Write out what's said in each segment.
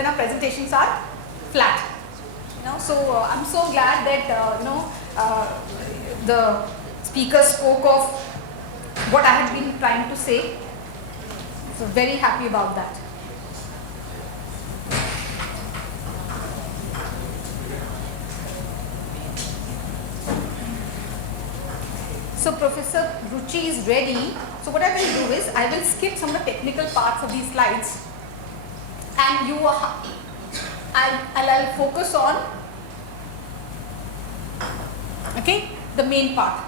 then our presentations are flat. So I'm so glad that the speaker spoke of what I had been trying to say. So very happy about that. So Professor Ruchi is ready. So what I will do is I will skip some of the technical parts of these slides, and I'll focus on the main part.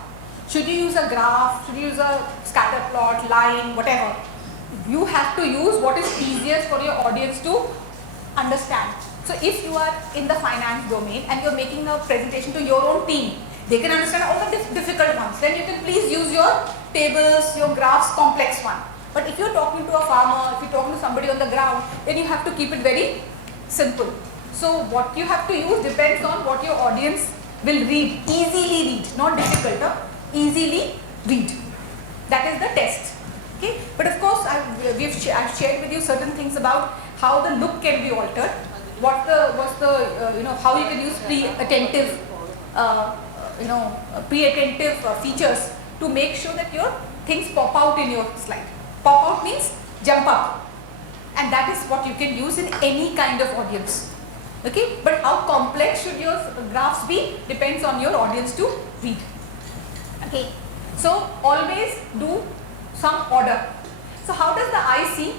Should you use a graph? Should you use a scatter plot, line, whatever? You have to use what is easiest for your audience to understand. So if you are in the finance domain and you're making a presentation to your own team, they can understand all the difficult ones. Then you can please use your tables, your graphs, complex one. But if you're talking to a farmer, if you're talking to somebody on the ground, then you have to keep it very simple. So what you have to use depends on what your audience will read, easily read, not difficult, easily read. That is the test. Okay. But of course, I've shared with you certain things about how the look can be altered. How you can use pre-attentive features to make sure that your things pop out in your slide. Pop out means jump up, and that is what you can use in any kind of audience. Okay, but how complex should your graphs be depends on your audience to read. Okay, so always do some order. So how does the eye see?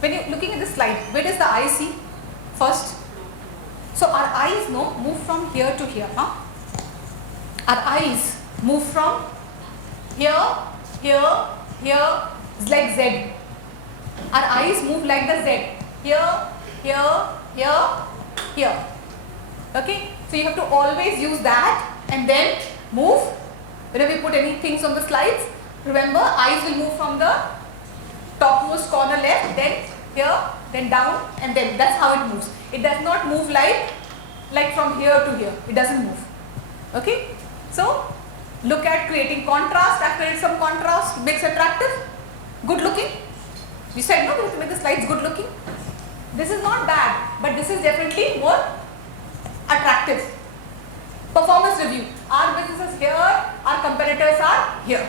When you're looking at the slide, where does the eye see first? So our eyes move from here to here. Our eyes move from here, here, here, like Z. Our eyes move like the Z. Here, here, here, here. Okay, so you have to always use that and then move. Whenever you put any things on the slides, remember eyes will move from the topmost corner left, then here, then down, and then that's how it moves. It does not move like from here to here. It doesn't move. Okay, so look at creating contrast. I've created some contrast, makes attractive, good looking. You said no, we have to make the slides good looking. This is not bad, but this is definitely more attractive. Performance review. Our business is here, our competitors are here.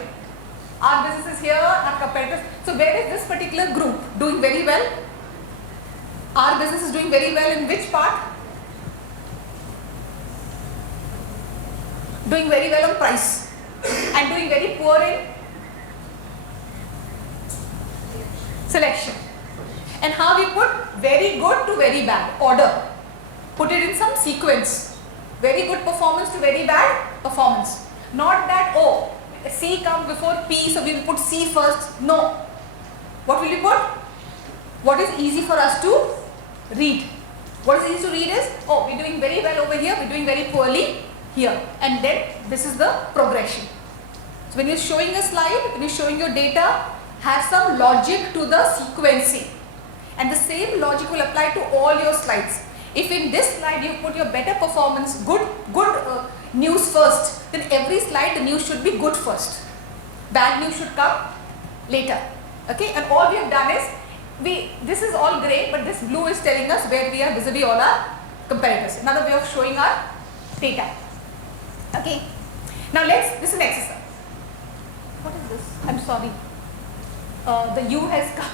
Our business is here, our competitors. So where is this particular group doing very well? Our business is doing very well in which part? Doing very well on price and doing very poor in selection. And how we put very good to very bad order. Put it in some sequence. Very good performance to very bad performance. Not that, oh, C comes before P, so we will put C first. No. What will you put? What is easy for us to read? What is easy to read is, oh, we're doing very well over here, we're doing very poorly here. And then this is the progression. So when you're showing a slide, when you're showing your data, have some logic to the sequencing. And the same logic will apply to all your slides. If in this slide you put your better performance, good news first, then every slide the news should be good first. Bad news should come later. Okay, and all we have done is, this is all grey, but this blue is telling us where we are vis-a-vis all our competitors. Another way of showing our data. Okay, now this is an exercise. What is this? I'm sorry. The U has come.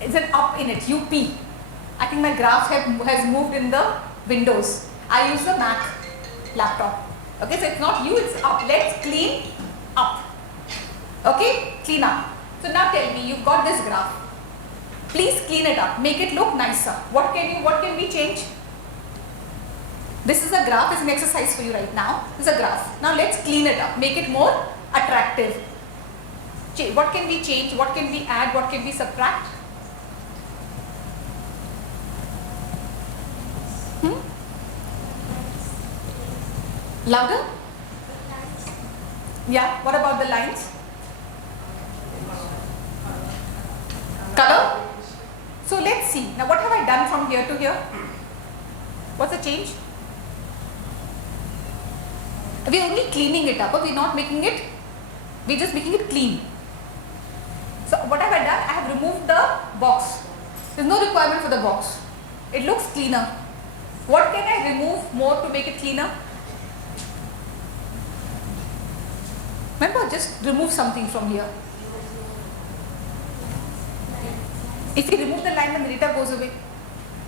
It's an up in it, UP. I think my graph has moved in the windows. I use the Mac laptop. Okay, so it's not U, it's up. Let's clean up. Okay, clean up. So now tell me, you've got this graph. Please clean it up, make it look nicer. What can we change? This is a graph, it's an exercise for you right now. This is a graph. Now let's clean it up, make it more attractive. What can we change? What can we add? What can we subtract? Louder? Yeah, what about the lines? Color? So let's see. Now what have I done from here to here? What's the change? We're only cleaning it up, but we're not making it, we're just making it clean. So what have I done? I have removed the box. There's no requirement for the box. It looks cleaner. What can I remove more to make it cleaner? Remember, just remove something from here. If you remove the line, then the data goes away.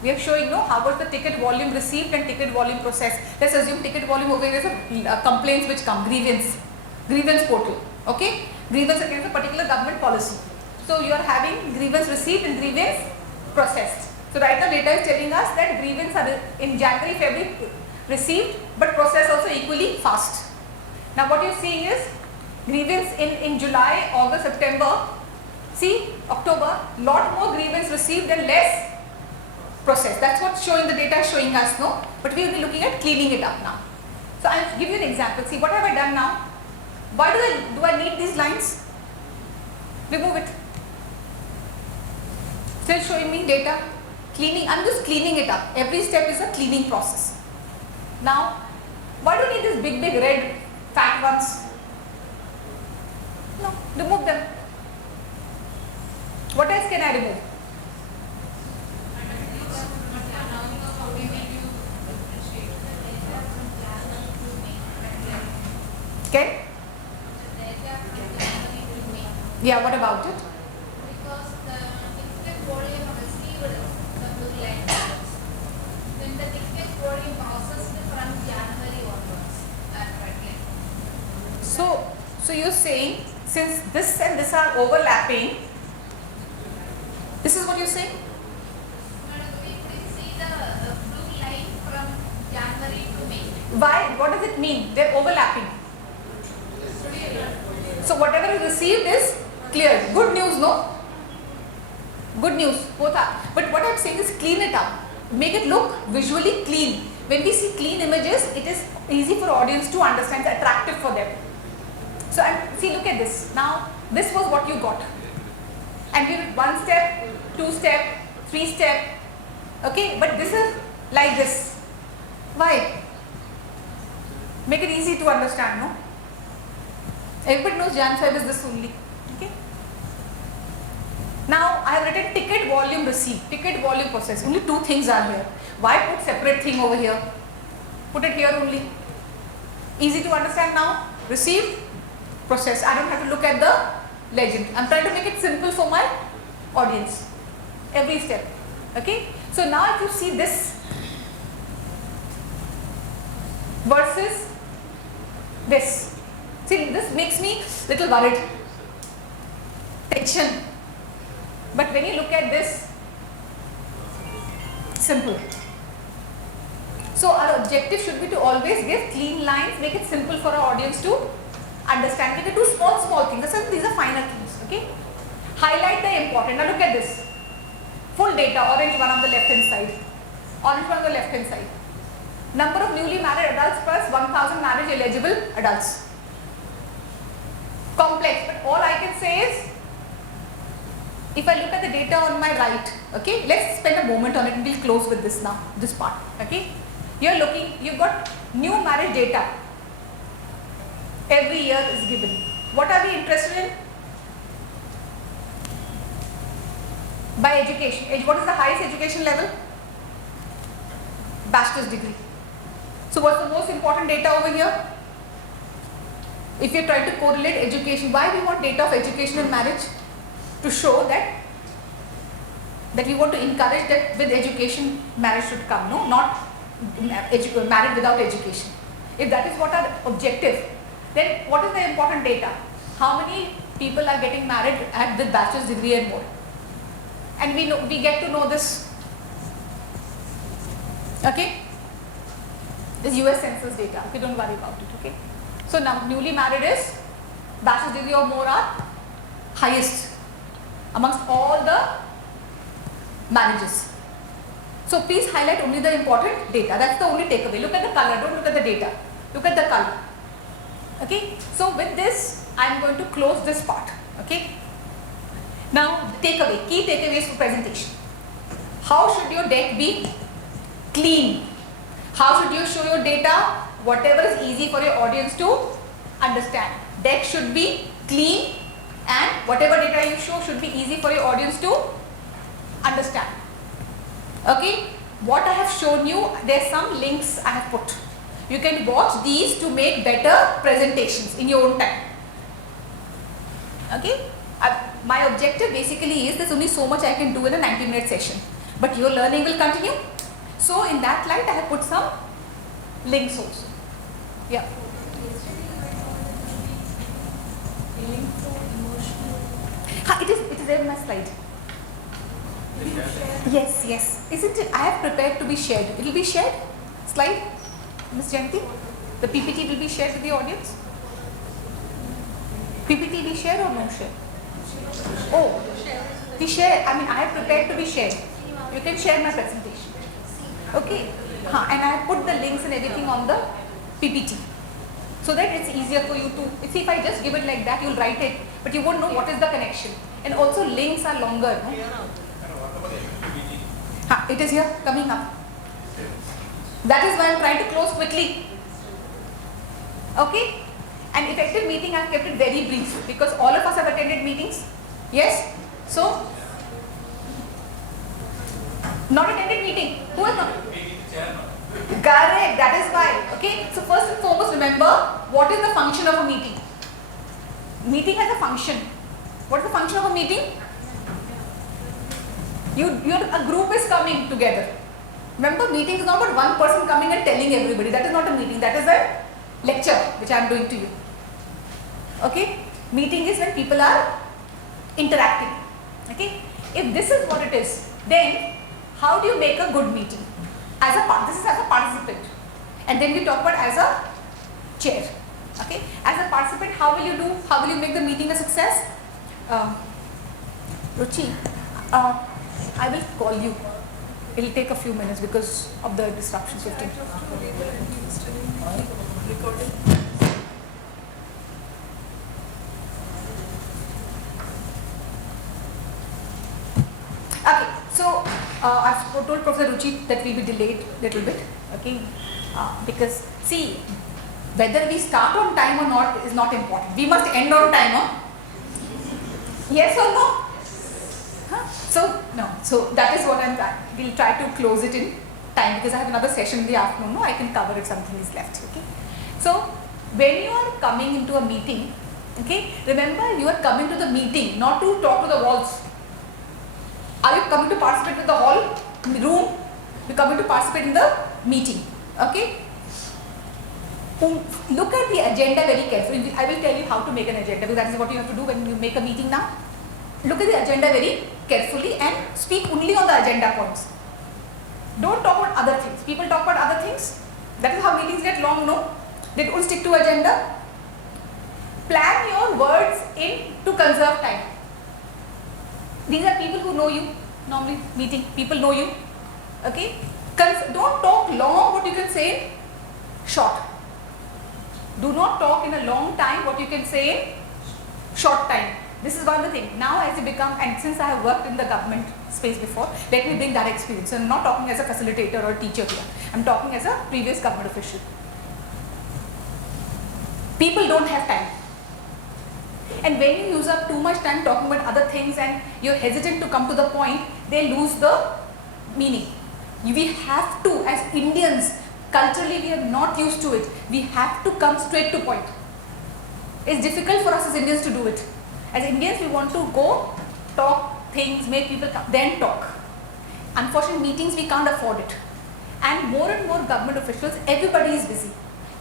We are showing how was the ticket volume received and ticket volume processed. Let's assume ticket volume over here is a complaints which come, grievance portal. Okay, grievance against a particular government policy. So you are having grievance received and grievance processed. So right now data is telling us that grievance are in January, February received, but processed also equally fast. Now what you are seeing is grievance in July, August, September. See, October, lot more grievance received and less processed. That's what showing the data is showing us, no? But we will be looking at cleaning it up now. So I will give you an example. See, what have I done now? Why do I need these lines? Remove it. Still showing me data. Cleaning, I'm just cleaning it up. Every step is a cleaning process. Now, why do you need these big red fat ones? No, remove them. What else can I remove? Okay? Yeah, what about it? Because the ticket volume received the blue line balance. Then the ticket volume processed from January onwards. So you're saying since this and this are overlapping, this is what you're saying? We see the blue line from January to May. Why? What does it mean? They're overlapping. So whatever is received is clear. Good news, no? Good news, both are. But what I'm saying is clean it up. Make it look visually clean. When we see clean images, it is easy for audience to understand, it's attractive for them. So see, look at this. Now, this was what you got. And give it 1 step, 2 step, 3 step. Okay, but this is like this. Why? Make it easy to understand, no? Everybody knows Jan 5 is this only. Okay. Now I have written ticket volume received, ticket volume processed. Only 2 things are here. Why put separate thing over here? Put it here only. Easy to understand now. Received, processed. I don't have to look at the legend. I'm trying to make it simple for my audience. Every step. Okay. So now if you see this versus this. See, this makes me little worried. Tension. But when you look at this, simple. So our objective should be to always give clean lines, make it simple for our audience to understand. We can do small things. These are finer things. Okay. Highlight the important. Now look at this. Full data, orange one on the left hand side. Orange one on the left hand side. Number of newly married adults plus 1000 marriage eligible adults. Complex, but all I can say is, if I look at the data on my right, okay, let's spend a moment on it and we'll close with this now, this part, okay. You're looking, you've got new marriage data, every year is given. What are we interested in? By education. What is the highest education level? Bachelor's degree. So what's the most important data over here? If you're trying to correlate education, why we want data of education and marriage? To show that we want to encourage that with education marriage should come, no, not married without education. If that is what our objective, then what is the important data? How many people are getting married at the bachelor's degree and more? And we get to know this. Okay? This US Census data. Okay, don't worry about it. Okay. So now newly married is bachelor's degree or more are highest amongst all the marriages. So please highlight only the important data. That's the only takeaway. Look at the color, don't look at the data. Look at the color. Okay. So with this, I am going to close this part. Okay. Now takeaway, key takeaways for presentation. How should your deck be? Clean. How should you show your data? Whatever is easy for your audience to understand. Deck should be clean and whatever data you show should be easy for your audience to understand. Okay. what I have shown you, there's some links I have put. You can watch these to make better presentations in your own time. Okay? My objective basically is there's only so much I can do in a 90-minute session, but your learning will continue. So in that light, I have put some links also. Yeah. It is there in my slide. Yes, yes. Isn't it? I have prepared to be shared. It will be shared? Slide? Ms. Jayanthi? The PPT will be shared with the audience? PPT will be shared or no share? Oh, we share. I mean, I have prepared to be shared. You can share my presentation. Okay. And I have put the links and everything on the PPT. So that it's easier for you to, see, if I just give it like that, you'll write it, but you won't know what is the connection. And also links are longer. No? It is here, coming up. That is why I'm trying to close quickly. Okay? An effective meeting, I've kept it very brief because all of us have attended meetings. Yes? So, not attended meeting. Who has not? Correct, that is why. Okay? So, first and foremost, remember what is the function of a meeting? Meeting has a function. What is the function of a meeting? A group is coming together. Remember, meeting is not about one person coming and telling everybody. That is not a meeting. That is a lecture which I am doing to you. Okay? Meeting is when people are interacting. Okay? If this is what it is, then how do you make a good meeting? This is as a participant. And then we talk about as a chair. Okay? As a participant, how will you do? How will you make the meeting a success? Ruchi, I will call you. It will take a few minutes because of the disruption. 15. Okay, so I've told Professor Ruchi that we will be delayed a little bit. Okay, because see, whether we start on time or not is not important. We must end on time, huh? Yes or no? Huh? So, no. So, that is what we'll try to close it in time because I have another session in the afternoon. No, I can cover if something is left. Okay. So, when you are coming into a meeting, okay, remember you are coming to the meeting not to talk to the walls. Are you coming to participate in the hall, in the room? You're coming to participate in the meeting. Okay. Look at the agenda very carefully. I will tell you how to make an agenda because that is what you have to do when you make a meeting now. Look at the agenda very carefully and speak only on the agenda points. Don't talk about other things. People talk about other things. That is how meetings get long, no? They don't stick to agenda. Plan your words in to conserve time. These are people who know you. Normally meeting, people know you. Okay? Don't talk long what you can say short. Do not talk in a long time what you can say in short time. This is one of the things. Now as you become, and since I have worked in the government space before, let me bring that experience. So I'm not talking as a facilitator or teacher here. I'm talking as a previous government official. People don't have time. And when you use up too much time talking about other things and you're hesitant to come to the point, they lose the meaning. We have to, as Indians, culturally we are not used to it. We have to come straight to point. It's difficult for us as Indians to do it. As Indians, we want to go, talk things, make people come, then talk. Unfortunately, meetings, we can't afford it. And more government officials, everybody is busy.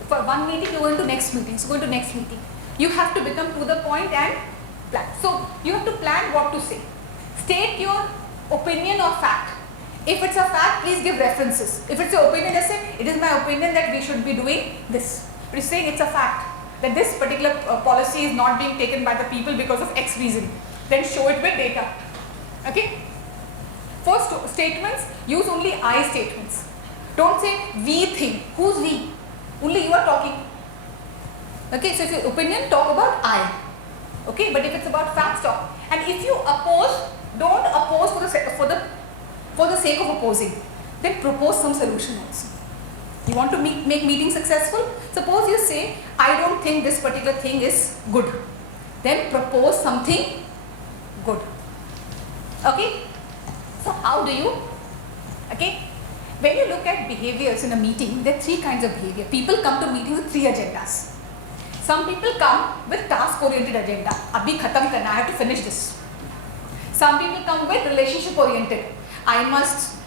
For one meeting, you're going to next meeting, so going to next meeting. You have to become to the point and plan. So, you have to plan what to say. State your opinion or fact. If it's a fact, please give references. If it's your opinion, just say, it is my opinion that we should be doing this. But you're saying it's a fact that this particular policy is not being taken by the people because of X reason. Then show it with data. Okay? For statements, use only I statements. Don't say we think. Who's we? Only you are talking. Okay, so if your opinion, talk about I. Okay, but if it's about facts, talk. And if you oppose, don't oppose for the sake of opposing. Then propose some solution also. You want to make meetings successful? Suppose you say, I don't think this particular thing is good. Then propose something good. Okay? So how do you? Okay? when you look at behaviors in a meeting, there are three kinds of behavior. People come to meetings with three agendas. Some people come with task-oriented agenda. Abhi khatam karna, I have to finish this. Some people come with relationship-oriented.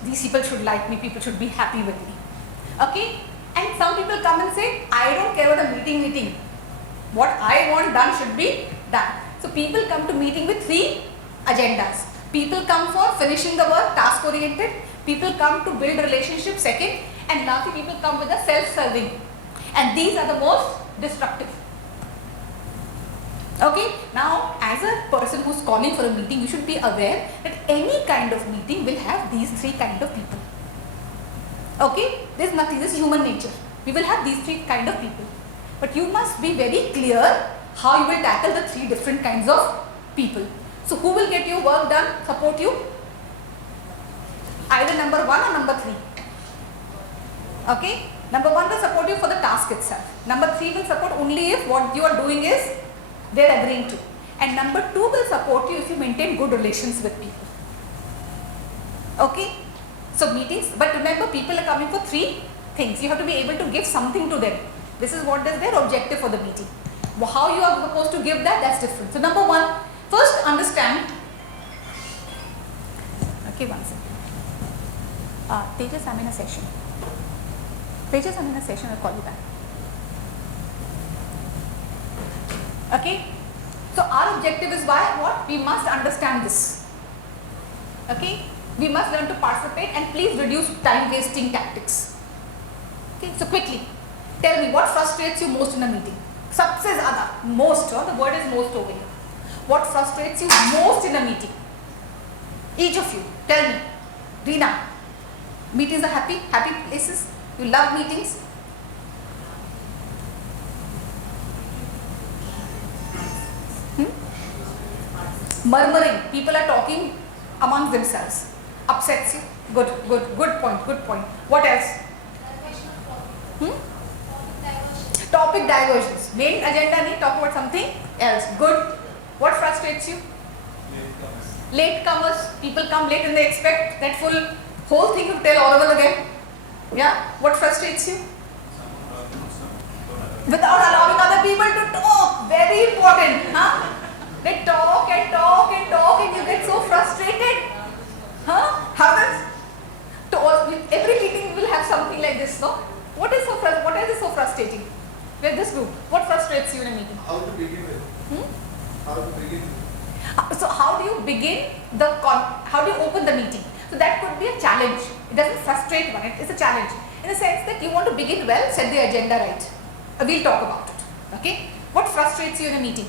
These people should like me, people should be happy with me. Okay? And some people come and say, I don't care about the meeting. What I want done should be done. So people come to meeting with three agendas. People come for finishing the work, task-oriented. People come to build relationships, second. And lastly, people come with the self-serving. And these are the most destructive. Okay, now as a person who's calling for a meeting, you should be aware that any kind of meeting will have these three kind of people. Okay, there's nothing, this is human nature. We will have these three kind of people. But you must be very clear how you will tackle the three different kinds of people. So who will get your work done, support you? Either number 1 or number 3. Okay, number 1 will support you for the task itself. Number 3 will support only if what you are doing is they are agreeing to. And number 2 will support you if you maintain good relations with people. Okay, so meetings, but remember people are coming for 3 things. You have to be able to give something to them. This is what is their objective for the meeting. How you are supposed to give that, that's different. So number 1, first understand. Okay, one second. Tejas, I'm in a session. Tejas, I'm in a session, I'll call you back. Okay, so our objective is what? We must understand this. Okay, we must learn to participate and please reduce time wasting tactics. Okay, so quickly, tell me what frustrates you most in a meeting? Sabse zyada, most, the word is most over here. What frustrates you most in a meeting? Each of you, tell me. Reena, meetings are happy places? You love meetings? Murmuring, people are talking among themselves. Upsets you? Good point. What else? Topic diversions. Main agenda nahi, talk about something else. Good. What frustrates you? Latecomers. People come late and they expect that whole thing to tell all over again. Yeah. What frustrates you? Without allowing other people to talk. Very important. Huh? They talk and you get so frustrated. Huh? Happens? Every meeting will have something like this, no? What is so frustrating? We have this group. What frustrates you in a meeting? How to begin with? How to begin with? So how do you begin how do you open the meeting? So that could be a challenge. It doesn't frustrate one, it's a challenge. In the sense that you want to begin well, set the agenda right. We'll talk about it. Okay? What frustrates you in a meeting?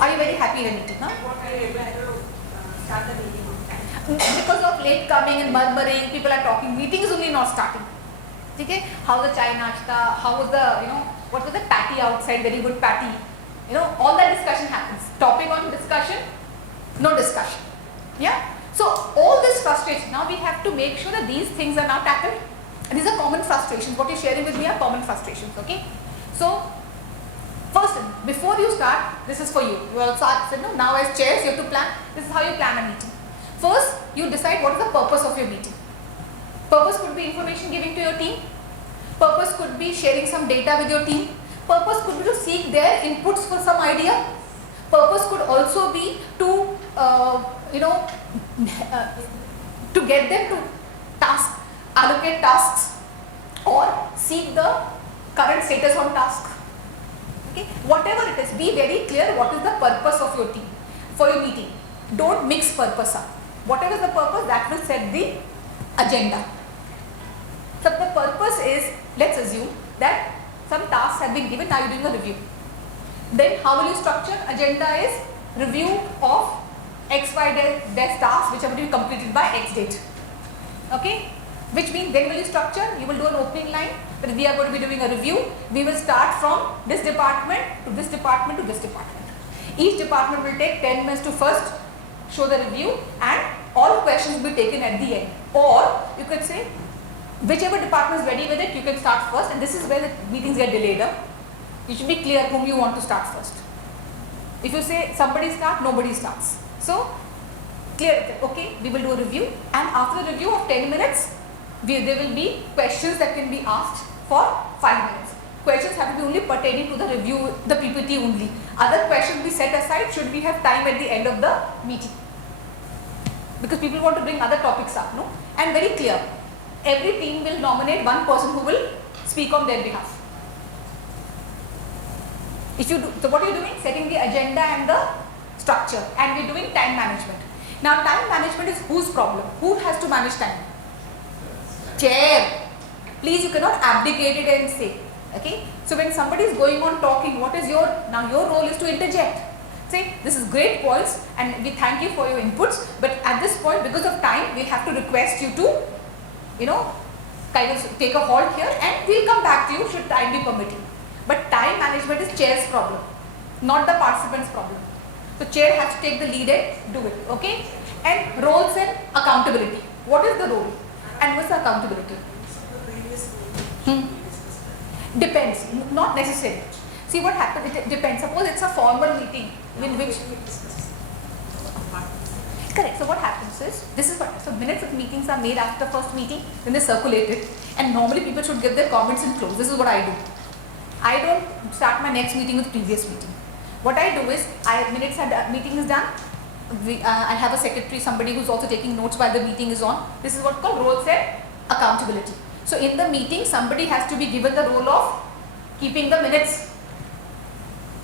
Are you very happy in a meeting? Huh? What are you able to start the meeting on time? Because of late coming and murmuring, people are talking, meeting is only not starting. Okay? How was the chai nashta? How was the, what was the patty outside? Very good patty. All that discussion happens. Topic on discussion, no discussion. Yeah? So all this frustration, now we have to make sure that these things are now tackled. And these are common frustrations. What you're sharing with me are common frustrations. Okay? So first, before you start, this is for you. You also said, now as chairs, you have to plan. This is how you plan a meeting. First, you decide what is the purpose of your meeting. Purpose could be information giving to your team. Purpose could be sharing some data with your team. Purpose could be to seek their inputs for some idea. Purpose could also be to, to get them to allocate tasks or seek the current status on task. Okay? Whatever it is, be very clear what is the purpose of your team, for your meeting. Don't mix purpose up. Whatever is the purpose, that will set the agenda. So the purpose is, let's assume that some tasks have been given, now you're doing a review. Then how will you structure? Agenda is review of XY tasks which have to be completed by X date. Okay? Which means then will you structure? You will do an opening line that we are going to be doing a review. We will start from this department to this department to this department. Each department will take 10 minutes to first show the review and all questions will be taken at the end. Or you could say whichever department is ready with it, you can start first, and this is where the meetings get delayed. You should be clear whom you want to start first. If you say somebody start, nobody starts. So clear, okay, we will do a review, and after the review of 10 minutes, There will be questions that can be asked for 5 minutes. Questions have to be only pertaining to the review, the PPT only. Other questions be set aside should we have time at the end of the meeting. Because people want to bring other topics up, no? And very clear. Every team will nominate one person who will speak on their behalf. If you do, so what are you doing? Setting the agenda and the structure, and we're doing time management. Now time management is whose problem? Who has to manage time? Chair. Please, you cannot abdicate it and say. Okay. So when somebody is going on talking, what is your role is to interject. Say, this is great points and we thank you for your inputs, but at this point, because of time, we'll have to request you to, kind of take a halt here, and we'll come back to you should time be permitting. But time management is chair's problem, not the participant's problem. So chair has to take the lead and do it, okay? And roles and accountability. What is the role and what's the accountability? Depends, not necessary. See what happens, it depends. Suppose it's a formal meeting in which, correct. So what happens is, so minutes of meetings are made after the first meeting, then they circulate it, and normally people should give their comments and close. This is what I do. I don't start my next meeting with previous meeting. What I do is, meeting is done, I have a secretary, somebody who's also taking notes while the meeting is on. This is what's called roles and accountability. So in the meeting, somebody has to be given the role of keeping the minutes.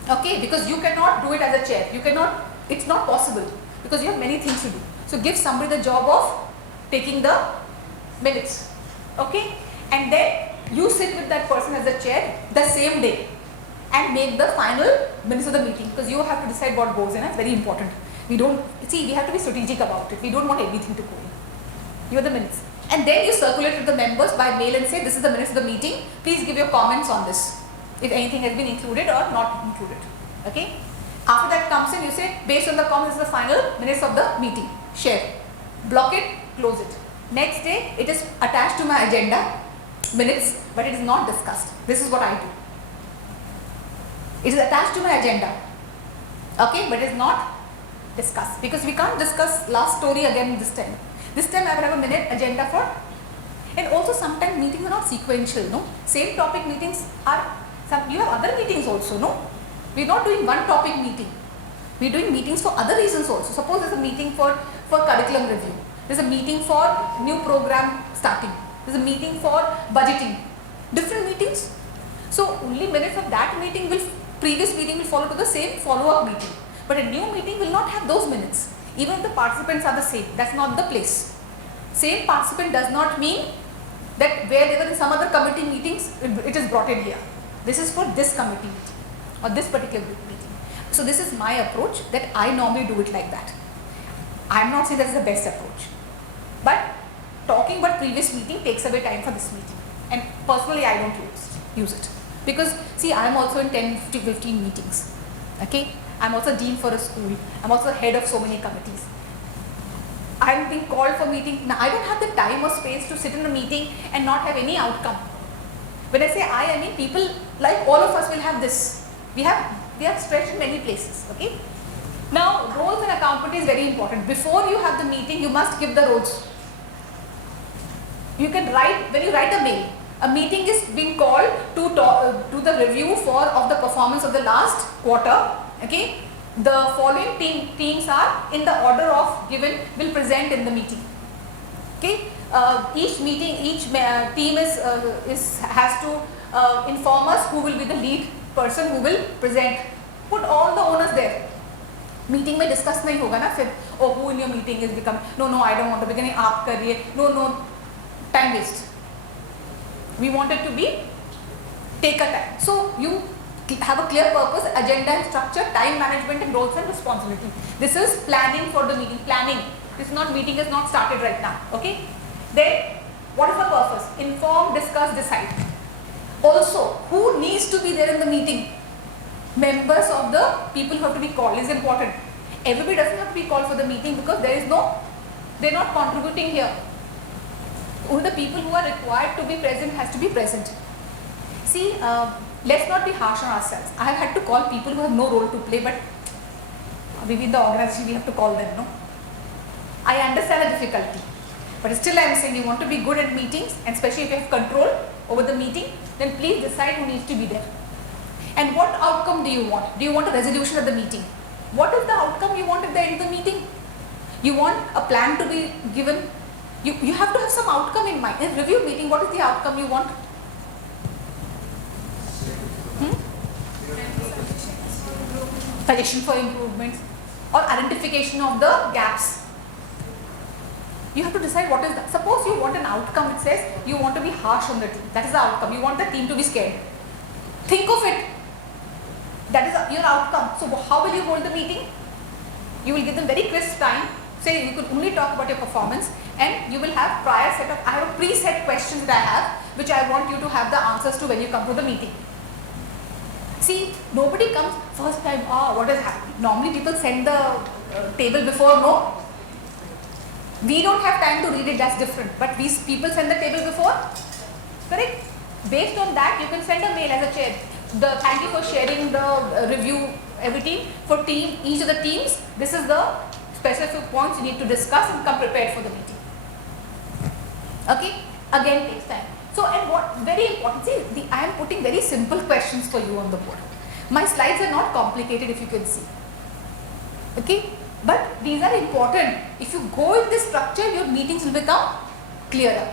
Okay, because you cannot do it as a chair. You cannot, it's not possible because you have many things to do. So give somebody the job of taking the minutes. Okay, and then you sit with that person as a chair the same day and make the final minutes of the meeting, because you have to decide what goes in. It's very important. We have to be strategic about it. We don't want everything to go in. You are the minutes. And then you circulate to the members by mail and say, this is the minutes of the meeting. Please give your comments on this, if anything has been included or not included. Okay. After that comes in, you say, based on the comments, this is the final minutes of the meeting. Share. Block it, close it. Next day, it is attached to my agenda, minutes, but it is not discussed. This is what I do. It is attached to my agenda. Okay, but it is not discussed, because we can't discuss last story again this time. This time I will have a minute agenda for, and also sometimes meetings are not sequential, no? Same topic meetings are, you have other meetings also, no? We are not doing one topic meeting. We are doing meetings for other reasons also. Suppose there is a meeting for curriculum review. There is a meeting for new program starting. There is a meeting for budgeting. Different meetings. So only minutes of that meeting previous meeting will follow to the same follow-up meeting. But a new meeting will not have those minutes. Even if the participants are the same, that's not the place. Same participant does not mean that where there were some other committee meetings, it is brought in here. This is for this committee meeting or this particular group meeting. So this is my approach, that I normally do it like that. I am not saying that is the best approach. But talking about previous meeting takes away time for this meeting. And personally, I don't use it. Because see, I am also in 10, 15 meetings. Okay. I am also dean for a school. I am also head of so many committees. I am being called for meeting. Now, I don't have the time or space to sit in a meeting and not have any outcome. When I say I mean people like all of us will have this. We have stretched in many places. Okay. Now, roles and accountability is very important. Before you have the meeting, you must give the roles. You can write, when you write a mail, a meeting is being called to do the review of the performance of the last quarter. Okay, the following teams are in the order of given will present in the meeting. Okay, each team has to inform us who will be the lead person who will present. Put all the owners there. Meeting में discuss नहीं होगा ना फिर. Oh, who in your meeting is becoming? No, I don't want to begin. आप करिए. No, time waste. We want it to be take a time. So you have a clear purpose, agenda and structure, time management and roles and responsibility. This is planning for the meeting. Planning. This meeting is not started right now. Okay. Then what is the purpose? Inform, discuss, decide. Also, who needs to be there in the meeting? Members of the people who have to be called is important. Everybody doesn't have to be called for the meeting because they're not contributing here. Only the people who are required to be present has to be present. See, let's not be harsh on ourselves. I have had to call people who have no role to play, but within the organization we have to call them, no? I understand the difficulty. But still I am saying, you want to be good at meetings, and especially if you have control over the meeting, then please decide who needs to be there. And what outcome do you want? Do you want a resolution of the meeting? What is the outcome you want at the end of the meeting? You want a plan to be given? You have to have some outcome in mind. In review meeting, what is the outcome you want? Suggestion for improvements or identification of the gaps. You have to decide what is that. Suppose you want an outcome that says you want to be harsh on the team. That is the outcome. You want the team to be scared. Think of it. That is your outcome. So how will you hold the meeting? You will give them very crisp time. Say you could only talk about your performance, and you will have prior set of, I have a preset questions that I have, which I want you to have the answers to when you come to the meeting. See, nobody comes first time, what is happening? Normally people send the table before, no? We don't have time to read it, that's different. But these people send the table before, correct? Based on that, you can send a mail as a chair. Thank you for sharing the review, everything. For each of the teams, this is the specific points you need to discuss and come prepared for the meeting. Okay? Again, takes time. So, and what very important, see, I am putting very simple questions for you on the board. My slides are not complicated, if you can see. Okay? But these are important. If you go in this structure, your meetings will become clearer.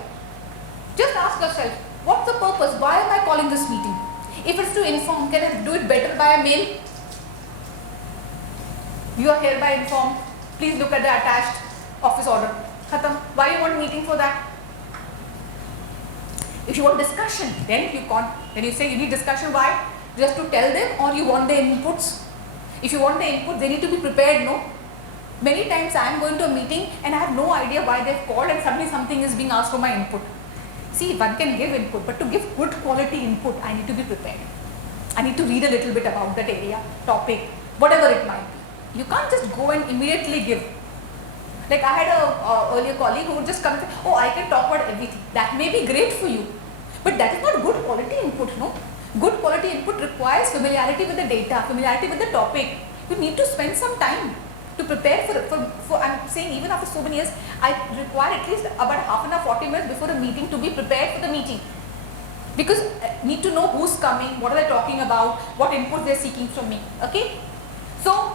Just ask yourself, what's the purpose? Why am I calling this meeting? If it's to inform, can I do it better by a mail? You are hereby informed. Please look at the attached office order. Khatam. Why you want meeting for that? If you want discussion, then you can't. Then you say you need discussion. Why? Just to tell them, or you want the inputs? If you want the input, they need to be prepared. No. Many times I am going to a meeting and I have no idea why they've called, and suddenly something is being asked for my input. See, one can give input, but to give good quality input, I need to be prepared. I need to read a little bit about that area, topic, whatever it might be. You can't just go and immediately give. Like I had a earlier colleague who would just come and say, oh, I can talk about everything. That may be great for you, but that is not good quality input, no? Good quality input requires familiarity with the data, familiarity with the topic. You need to spend some time to prepare for I'm saying even after so many years, I require at least about half an hour, 40 minutes before a meeting to be prepared for the meeting. Because I need to know who's coming, what are they talking about, what input they're seeking from me. Okay? So,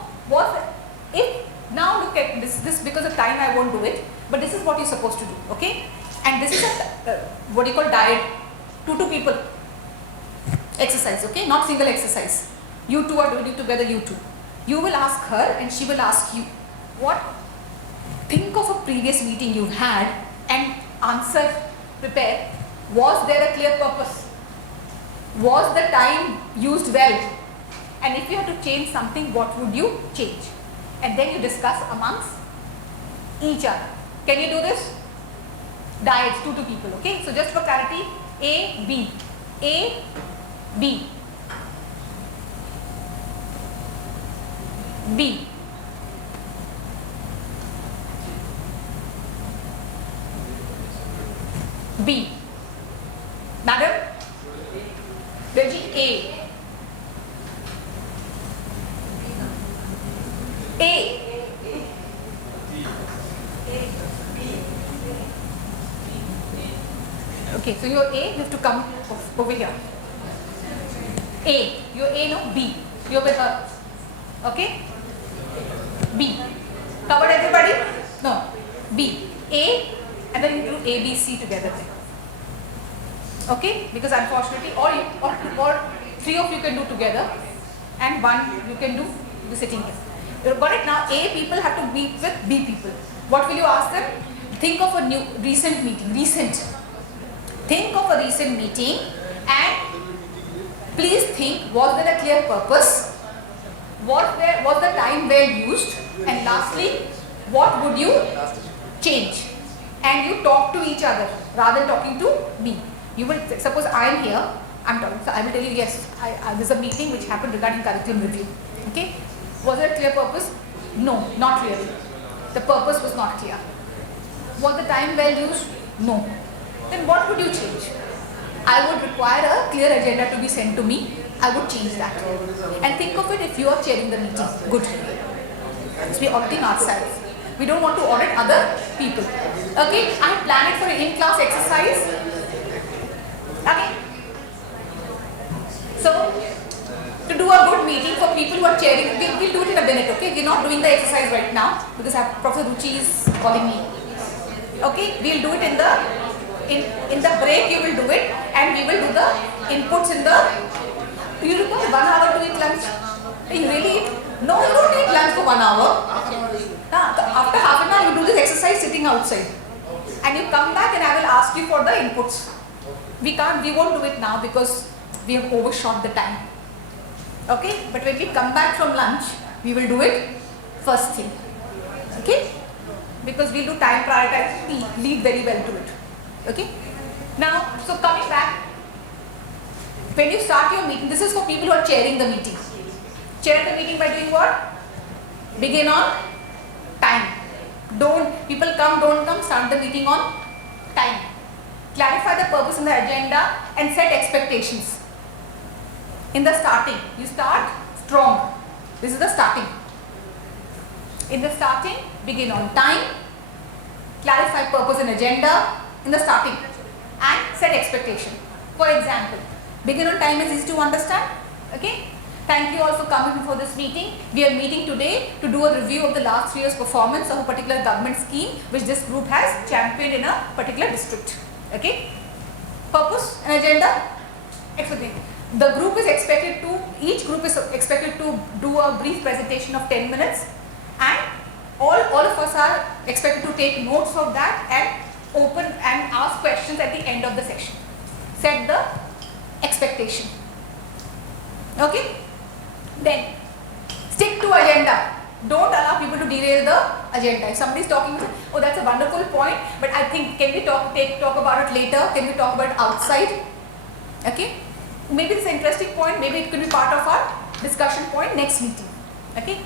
now look at this because of time I won't do it, but this is what you're supposed to do. Okay? And this is a, what do you call diet, 2 people exercise, okay? Not single exercise. You two are doing it together, you two. You will ask her and she will ask you, what? Think of a previous meeting you've had and answer, prepare. Was there a clear purpose? Was the time used well? And if you have to change something, what would you change? And then you discuss amongst each other. Can you do this? Diets, 2 people, okay? So just for clarity, A, B. A, B. B. B. Madam? Reggie, A. A. Okay, so you're A, you have to come over here. A, you're A, no? B. You're with her. Okay? B. Covered everybody? No. B. A, and then you do A, B, C together. Okay? Because unfortunately, or 3 of you can do together, and 1 you can do the sitting here. You've got it now. A people have to meet with B people. What will you ask them? Think of a recent meeting. Think of a recent meeting and please think, was there a clear purpose? Was the time well used? And lastly, what would you change? And you talk to each other rather than talking to me. You will, suppose I am here, I'm talking, so I will tell you, yes, there's a meeting which happened regarding curriculum review. Okay? Was there a clear purpose? No, not really. The purpose was not clear. Was the time well used? No. Then what would you change? I would require a clear agenda to be sent to me. I would change that. And think of it if you are chairing the meeting. Good. So we are auditing ourselves. We don't want to audit other people. Okay, I have planned it for an in-class exercise. Okay. So, to do a good meeting for people who are chairing, we'll do it in a minute, okay? We're not doing the exercise right now because Professor Ruchi is calling me. Okay, we'll do it in the break. You will do it, and we will do the inputs in the. Do you require 1 hour to eat lunch? You really eat? No, you don't eat lunch for 1 hour. After half an hour, you do this exercise sitting outside, and you come back, and I will ask you for the inputs. We won't do it now because we have overshot the time. Okay, but when we come back from lunch, we will do it first thing. Okay, because we'll do time prioritize, lead very well to it. Okay, now, so coming back, when you start your meeting, this is for people who are chairing the meeting. Chair the meeting by doing what? Begin on time. People don't come, start the meeting on time. Clarify the purpose and the agenda and set expectations. In the starting, you start strong. This is the starting. In the starting, begin on time, clarify purpose and agenda in the starting, and set expectation. For example, begin on time is easy to understand. Okay. Thank you all for coming for this meeting. We are meeting today to do a review of the last 3 years' performance of a particular government scheme which this group has championed in a particular district. Okay. Purpose and agenda. Explain. The group is expected to, each group is expected to do a brief presentation of 10 minutes, and all of us are expected to take notes of that and open and ask questions at the end of the session. Set the expectation. Okay? Then, stick to agenda. Don't allow people to derail the agenda. If somebody is talking, oh that's a wonderful point, but I think can we talk about it later? Can we talk about it outside? Okay? Maybe it's an interesting point, maybe it could be part of our discussion point next meeting. Okay?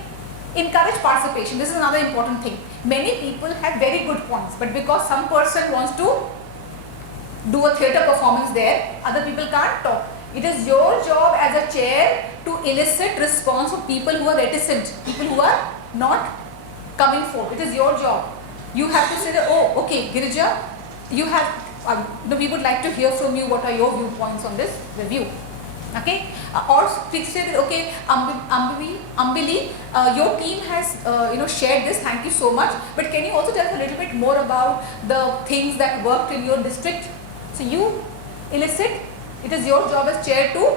Encourage participation. This is another important thing. Many people have very good points, but because some person wants to do a theatre performance there, other people can't talk. It is your job as a chair to elicit response from people who are reticent, people who are not coming forward. It is your job. You have to say that, oh, okay, Girija, you have. We would like to hear from you. What are your viewpoints on this review? Okay, or say that okay, Ambili, your team has shared this. Thank you so much. But can you also tell us a little bit more about the things that worked in your district? So you elicit. It is your job as chair to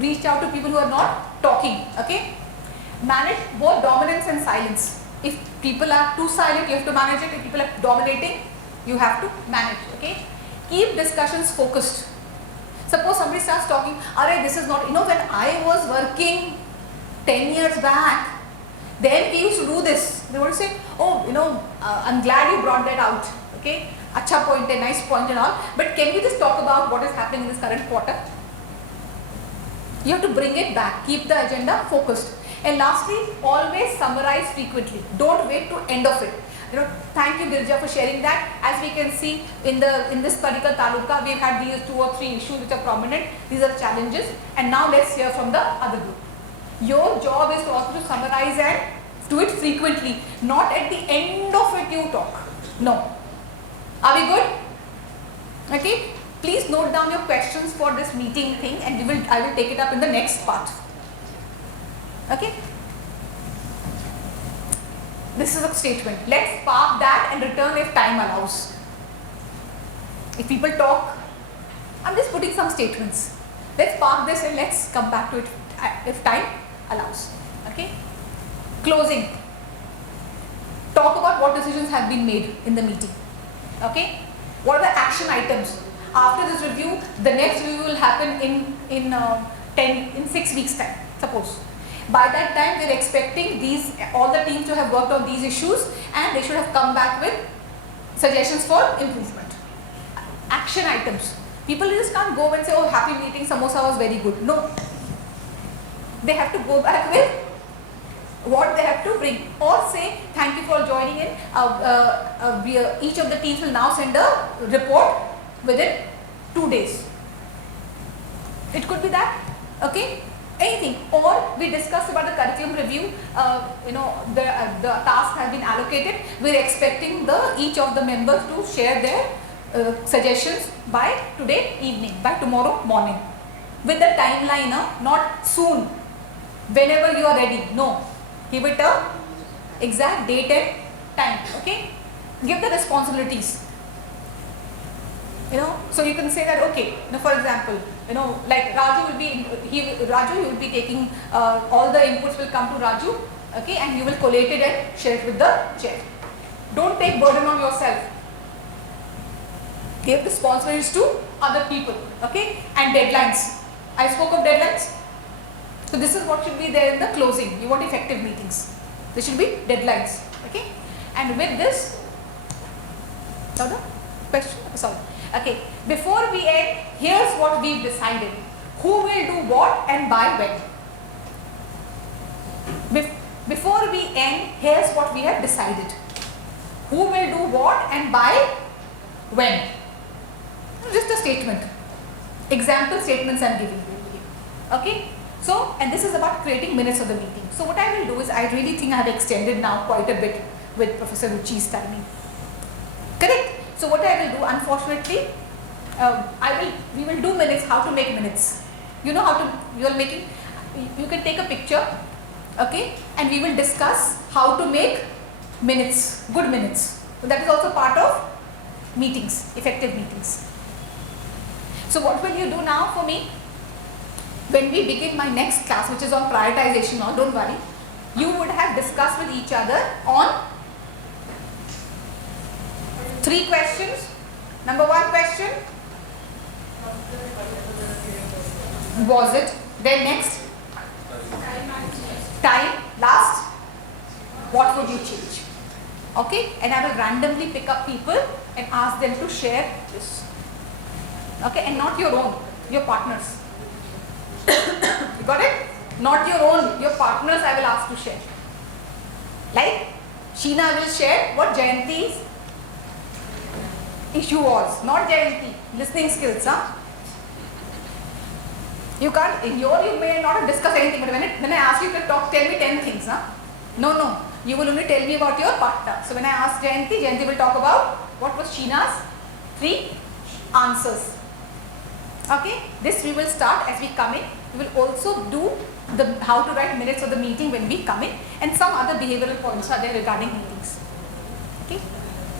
reach out to people who are not talking. Okay, manage both dominance and silence. If people are too silent, you have to manage it. If people are dominating, you have to manage. Okay. Keep discussions focused. Suppose somebody starts talking, alright, this is not, when I was working 10 years back, then we used to do this. They would say, oh, I'm glad you brought that out. Okay, acha point, a nice point and all. But can we just talk about what is happening in this current quarter? You have to bring it back. Keep the agenda focused. And lastly, always summarize frequently. Don't wait to end of it. Thank you Girija for sharing that. As we can see in this particular taluka, we've had these 2 or 3 issues which are prominent. These are the challenges, and now let's hear from the other group. Your job is to also to summarize and do it frequently, not at the end of it you talk. No. Are we good? Okay. Please note down your questions for this meeting thing, and I will take it up in the next part. Okay. This is a statement. Let's park that and return if time allows. If people talk, I'm just putting some statements. Let's park this and let's come back to it if time allows. Okay. Closing. Talk about what decisions have been made in the meeting. Okay. What are the action items? After this review, the next review will happen in 6 weeks time, suppose. By that time, we are expecting all the teams to have worked on these issues, and they should have come back with suggestions for improvement. Action items. People just can't go and say, oh, happy meeting, samosa was very good. No. They have to go back with what they have to bring, or say, thank you for joining in. Each of the teams will now send a report within 2 days. It could be that. Okay. anything, or we discussed about the curriculum review, the task has been allocated, we're expecting each of the members to share their suggestions by today evening, by tomorrow morning, with the timeline, not soon, whenever you are ready, no, give it a exact date and time, okay, give the responsibilities. So you can say that, okay, for example, like Raju will be, Raju will be taking, all the inputs will come to Raju, okay, and you will collate it and share it with the chair. Don't take burden on yourself. Give responsibilities to other people, okay, and deadlines. I spoke of deadlines. So this is what should be there in the closing. You want effective meetings. There should be deadlines, okay, and with this, another question, sorry. Okay, before we end, here's what we've decided. Who will do what and by when? Before we end, here's what we have decided. Who will do what and by when? Just a statement. Example statements I'm giving you. Okay, so, and this is about creating minutes of the meeting. So what I will do is, I really think I have extended now quite a bit with Professor Ruchi's timing. Correct? So what I will do, unfortunately, we will do minutes, how to make minutes. You know how to, you can take a picture, okay, and we will discuss how to make minutes, good minutes. So that is also part of meetings, effective meetings. So what will you do now for me? When we begin my next class, which is on prioritization, now don't worry, you would have discussed with each other on 3 questions. Number 1 question, was it? Then next, time. Last, what would you change? Okay, and I will randomly pick up people and ask them to share this. Okay, and not your own, your partners. You got it? Not your own, your partners I will ask to share. Like, Sheena will share what Jayanthi's issue was, not Jayanthi, listening skills, You can't, you may not have discussed anything, but when I ask you to talk, tell me 10 things, No, you will only tell me about your partner. So when I ask Jayanthi, Jayanthi will talk about what was Sheena's 3 answers. Okay, this we will start as we come in. We will also do how to write minutes of the meeting when we come in, and some other behavioral points are there regarding meetings. Okay.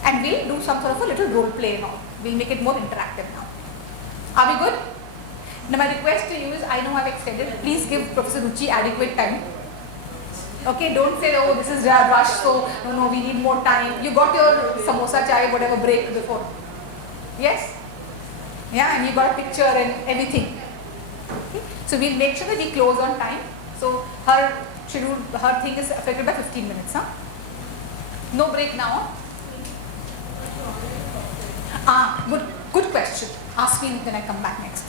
And we'll do some sort of a little role play now. We'll make it more interactive now. Are we good? Now my request to you is, I know I've extended, please give Professor Ruchi adequate time. Okay, don't say, oh, this is rush, so no, we need more time. You got your samosa chai, whatever break before. Yes? Yeah, and you got a picture and everything. Okay? So we'll make sure that we close on time. So her schedule, her thing is affected by 15 minutes. No break now. Good question. Ask me when I come back next.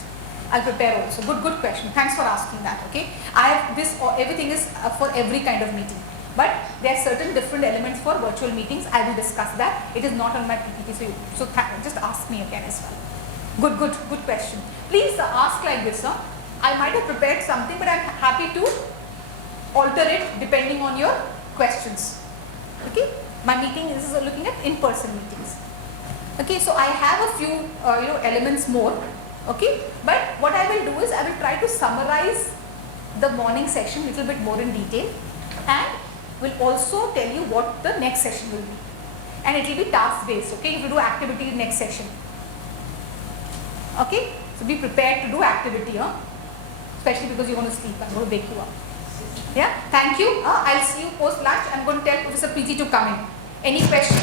I'll prepare also. Good question. Thanks for asking that. Okay. I have this. Everything is for every kind of meeting, but there are certain different elements for virtual meetings. I will discuss that. It is not on my PPT, so just ask me again as well. Good question. Please ask like this. I might have prepared something, but I'm happy to alter it depending on your questions. Okay. My meeting is looking at in-person meetings. Okay, so I have a few elements more, okay, but what I will do is I will try to summarize the morning session a little bit more in detail, and will also tell you what the next session will be, and it will be task based. Okay, you will do activity in next session. Okay, so be prepared to do activity, especially because you want to sleep. I'm going to wake you up. Yeah, thank you. I'll see you post lunch. I'm going to tell Professor Preeti to come in. Any question?